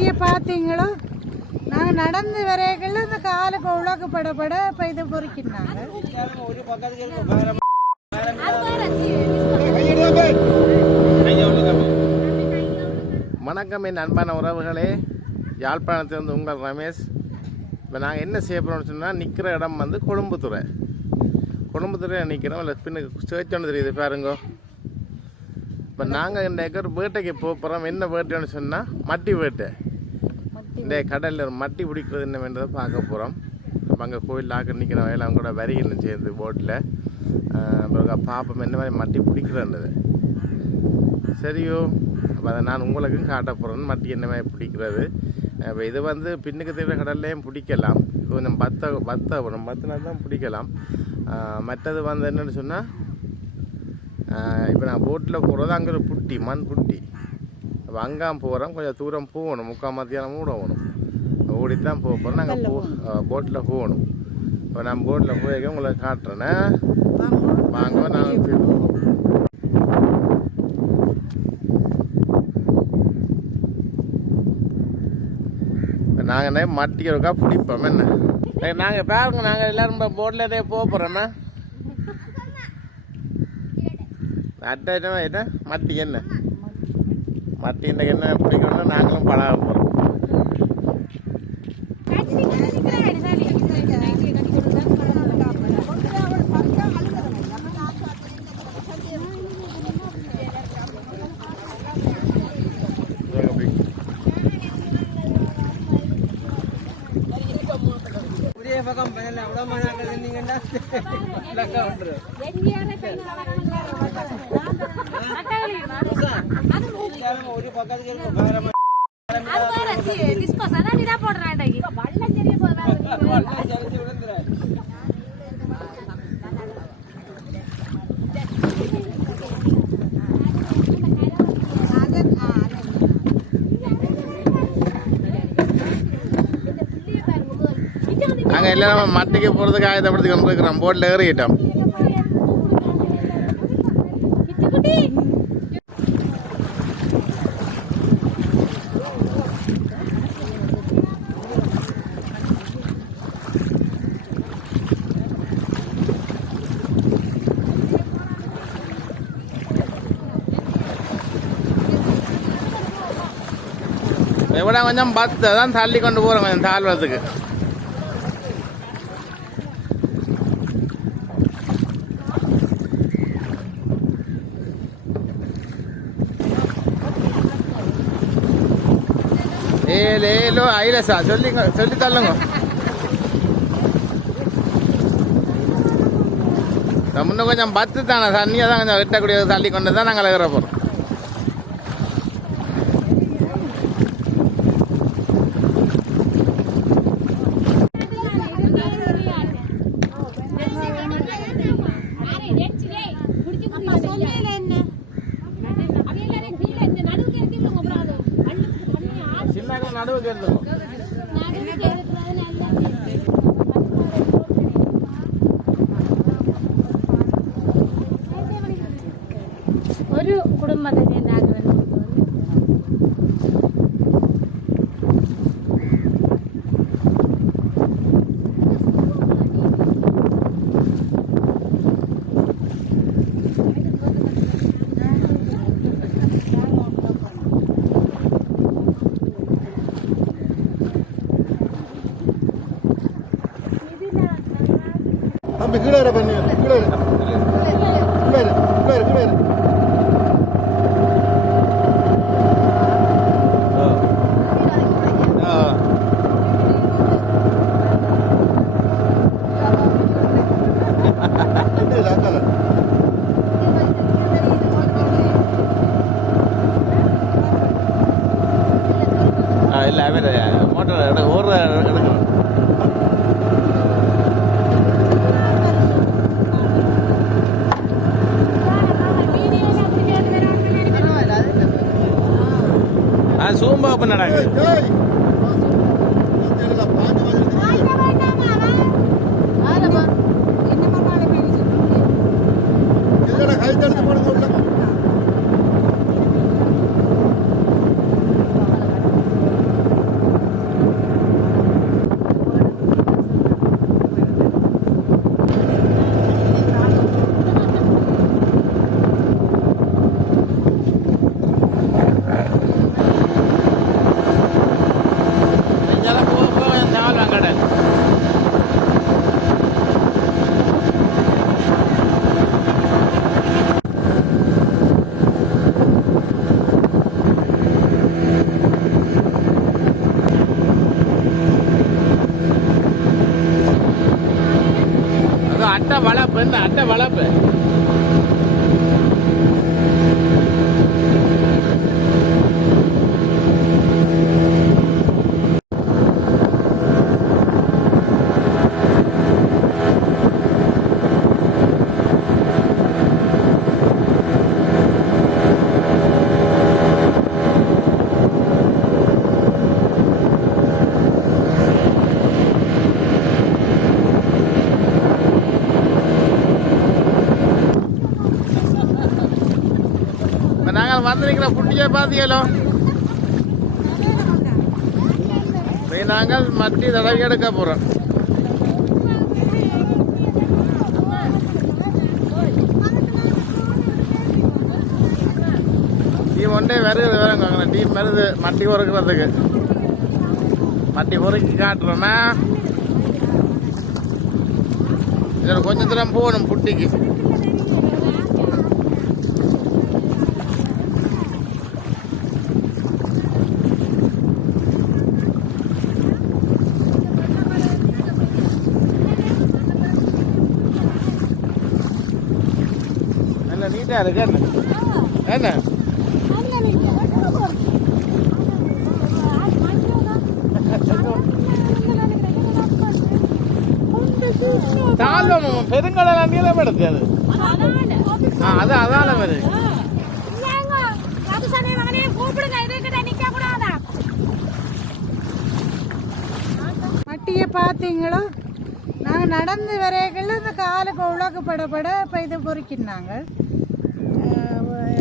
மத்தியை பார்த்தீங்களோ நாங்கள் நடந்து வரைகள் இந்த காலுக்கு உலகப்படப்பட இப்போ இதை பொறிக்கினாங்க. வணக்கம் என் அன்பான உறவுகளே, யாழ்ப்பாணத்திலிருந்து உங்கள் ரமேஷ். இப்போ நாங்கள் என்ன செய்ய போகிறோம்னு சொன்னால், நிற்கிற இடம் வந்து கொலும்புத்துறை. கொலும்புத்துறையில் நிற்கிறோம். இல்லை பின்னுக்கு சேர்ச் ஒன்று தெரியுது பாருங்க. இப்போ நாங்கள் இந்த ஏக்கர் வேட்டைக்கு போகிறோம். என்ன வேட்டைன்னு சொன்னால் மட்டி வேட்டை. இந்த கடலில் மட்டி பிடிக்கிறது என்ன வேண்டதை பார்க்க போகிறோம். அப்போ அங்கே கோயில் ஆக்க நிற்கிற வயலாம் கூட வரிகன்னு சேர்ந்து போட்டில் அப்புறம் பாப்பம் என்ன மாதிரி மட்டி பிடிக்கிறன்றது. சரியோ, அப்போ அதை நான் உங்களுக்கும் காட்ட போகிறேன் மட்டி என்ன மாதிரி பிடிக்கிறது. இப்போ இது வந்து பின்னுக்கு தீவிர கடல்லையும் பிடிக்கலாம். இது கொஞ்சம் பத்தினா தான் பிடிக்கலாம். மற்றது வந்து என்னென்னு சொன்னால், இப்போ நான் போட்டில் போகிறது அங்கே ஒரு புட்டி, மண் புட்டி. அப்போ அங்கே போகிறோம். கொஞ்சம் தூரம் போகணும், 3/4 மத்தியானம் ஓடணும். ஓடித்தான் போக போகிறோம். நாங்கள் போட்டில் போகணும். இப்போ நான் போட்டில் போய் உங்களுக்கு காட்டுறேன்னா வாங்க. நாங்கள் மட்டிக்கு இருக்கா பிடிப்போம். என்ன நாங்கள் பாருங்க, நாங்கள் எல்லோரும் போட்டில் எதே போக போகிறோன்னா அட்டா என்ன மட்டி என்ன மட்டி இன்றைக்கு என்ன பிடிக்கணும்னா நாங்களும் பழக போகிறோம். நாங்கள் எல்லாம் மட்டிக்கு போகிறதுக்கு ஆயத்தப்படுத்தி கொண்டு இருக்கிறோம். போட்டில் ஏறிக்கிட்டோம். எவ்வளோ கொஞ்சம் பத்து தான் தள்ளி கொண்டு போகிறோம், கொஞ்சம் தாழ்வதுக்கு. ஏலோ ஐலசா சொல்லி தள்ளுங்க. முன்ன கொஞ்சம் பத்து தானே தண்ணியை தான் கொஞ்சம் வெட்டக்கூடிய தள்ளி கொண்டு தான் நாங்கள் ஏற போகிறோம். ഒരു കുടുംബത്തെ ഉണ്ടാക്കുവാൻ கீழே பண்ணி கீழே இல்லை மோட்டர் ஓடுற எடுக்கணும். சூம்பா பண்ணாங்க. அட்டை வளர்ப்பு நாங்கள் வந்திருக்கிற புட்டியை பார்த்தீங்களோ நாங்கள் மத்தி தடவை எடுக்க போகிறோம். டீம் ஒன்றே வருது வேறுங்க டீம் வருது மட்டி பொறுக்கிறதுக்கு. மட்டி பொறுக்கி காட்டுறோன்னா இதில் கொஞ்சம் தூரம் போகணும் புட்டிக்கு. நீட்டாக இருக்கு என்ன தாழ்வம் பெருங்கடலாம் நீளம் எடுத்து அது அதால வருது. மட்டியை பார்த்தீங்களோ நாங்கள் நடந்து வரைகள் இந்த காலுக்கு உழக்கு படப்பட இப்போ இதை பொறுக்கினாங்க.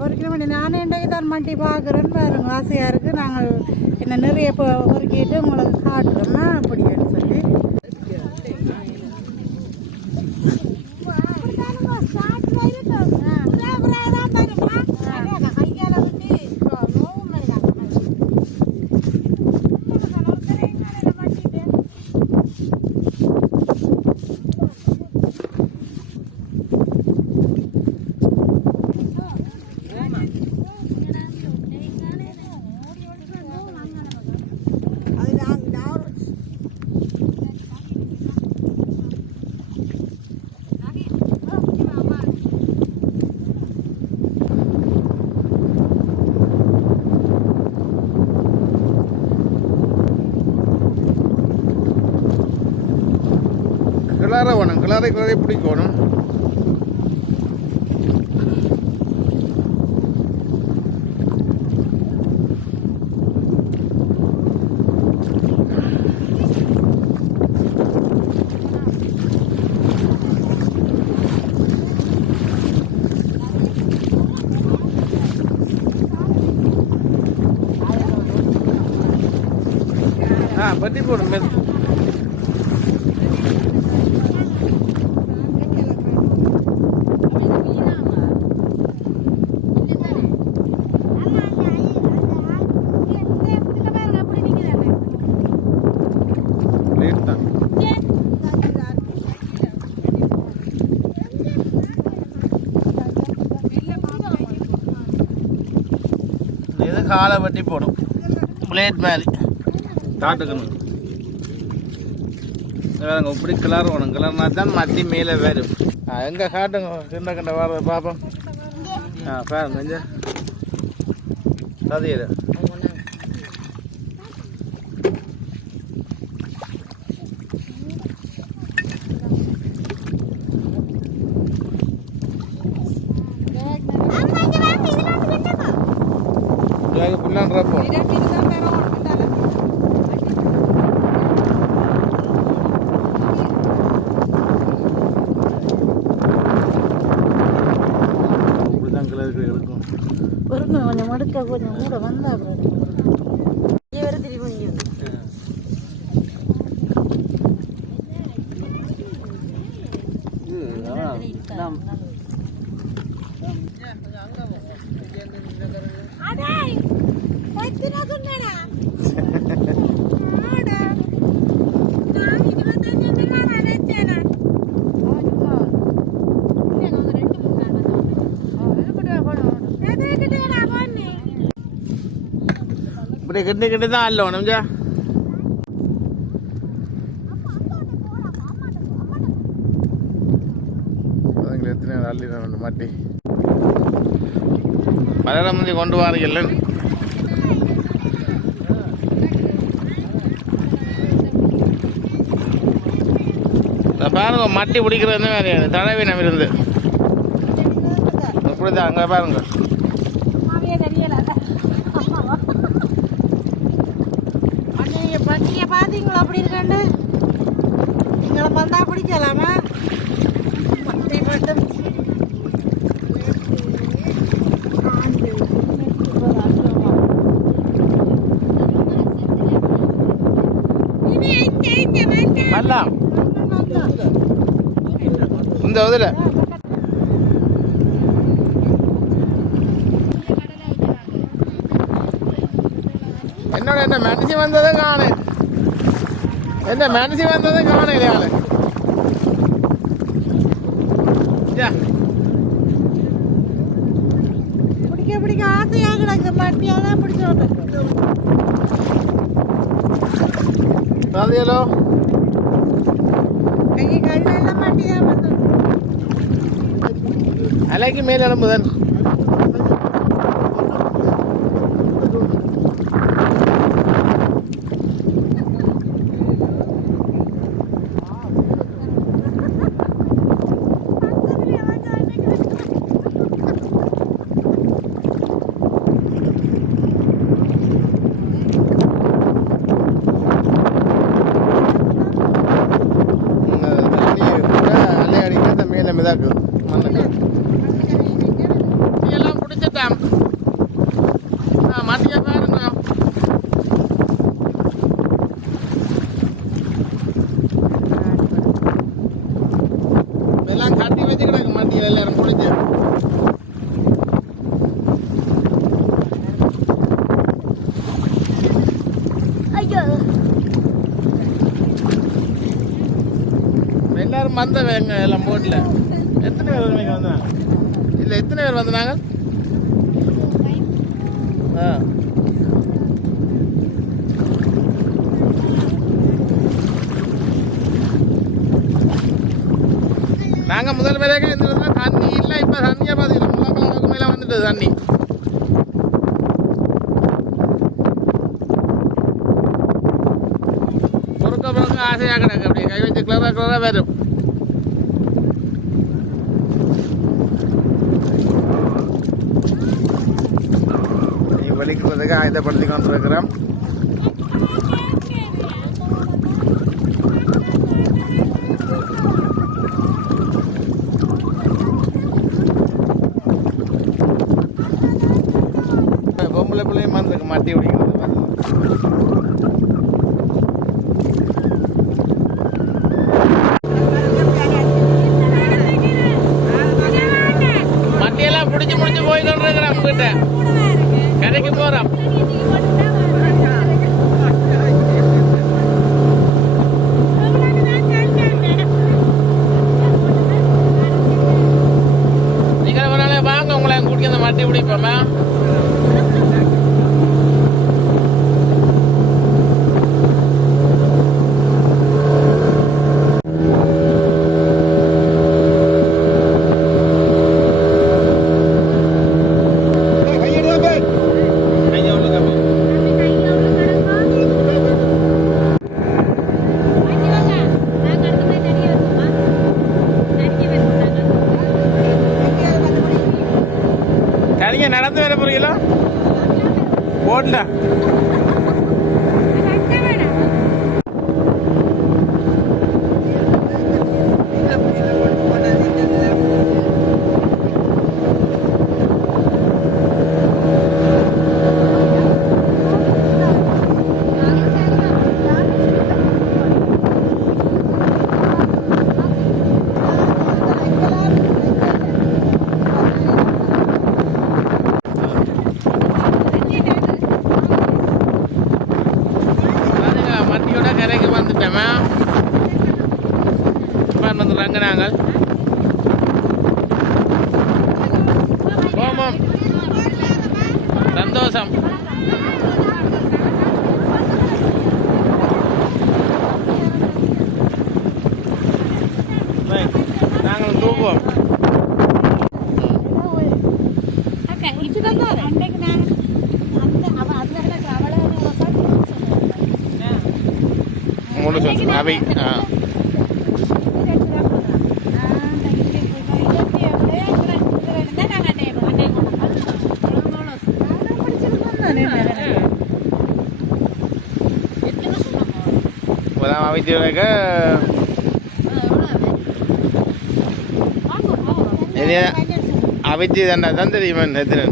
பொறுக்கின பண்ணி நானே இன்றைக்கு தான் மட்டி பார்க்குறேன்னு பாருங்க ஆசையாக இருக்குது. நாங்கள் என்ன நிறைய பொறுக்கிட்டு உங்களுக்கு காட்டுறோம்னா அப்படின்னு சொல்லி கிளாரை வேணும். கிளாரை பிடிக்கணும். பட்டி போடும் இது காலை வட்டி போடும் பிளேட் மாதிரி தாட்டுக்கணும். இப்படி கிளறு வேணும். கிளறுனா தான் மத்தி மேலே வரும். எங்கே காட்டுங்க சின்ன கண்ட வர்றத பார்ப்போம். பாருங்க கொஞ்சம் சதியது புல்லான்றப்போ கொஞ்சம் மடுக்க கொஞ்சம் கூட வந்தா இப்படி கிட்ட கிட்ட தான் அல்ல நம்ஜா. மட்டி மலையில முந்தி கொண்டு வாரீங்கல்ல பாருங்க மட்டி பிடிக்கிறது வேறு தடவை நம்ம இருந்து இப்படிதான் அங்கே பாருங்க பட்டியை பார்த்தீங்களா அப்படி இருக்காண்டு நீங்களை வந்தா பிடிக்கலாமா பட்டி மட்டும் வரலாம் இந்த இதில் என்னோட என்ன மனுஷி வந்ததும் காணு என்ன மனுஷி வந்ததும் காணு இல்லையாளு பிடிக்க பிடிக்க ஆசையாக கிடக்கு மட்டியாதான் பிடிச்சோம் அதியலோ கை கல்லெல்லாம் மட்டியாக வந்து அலைக்கு மேல் எழும்புதன் மிதாக்கு மண்ணுக்கு எல்லாம் பிடிச்சிட்டான் மாட்டிக்க பாருங்க எல்லாம் கட்டி வச்சுக்கிட்டாங்க மாட்டியில் எல்லாரும் பிடிச்சி எல்லாரும் வந்தவங்க எல்லாம் போட்டில் எத்தனை பேர் வந்தாங்க இல்லை எத்தனை பேர் வந்தாங்க நாங்கள் முதல் பேராக இருந்ததுன்னா தண்ணி இல்லை இப்போ தண்ணியாக பார்த்தீங்கன்னா முழக்கம் மேலே வந்துட்டு தண்ணி பொறுக்க ஆசையாக கிடக்கு அப்படியே கை வச்சு கிளறாக வரும் வலிக்கிறதுக்கு ஆயுதப்படுத்தி கொண்டிருக்கிறோம் பொம்பளை பிள்ளையும் வந்துருக்கு மட்டி பிடிக்கிறது மட்டியெல்லாம் பிடிச்சி முடிச்சு போய் கொண்டிருக்கிறோம் உங்ககிட்ட கரைக்கு போறோம் நீங்க ஒரு நாளே வாங்க உங்களை கூட்டி அந்த மட்டி பிடிப்போமா நடந்து வர போறீங்களா போட்ல கொண்டு வந்து அவை அவைத்தியோட இது அவைத்தி தான் தெரியுமா எத்தனை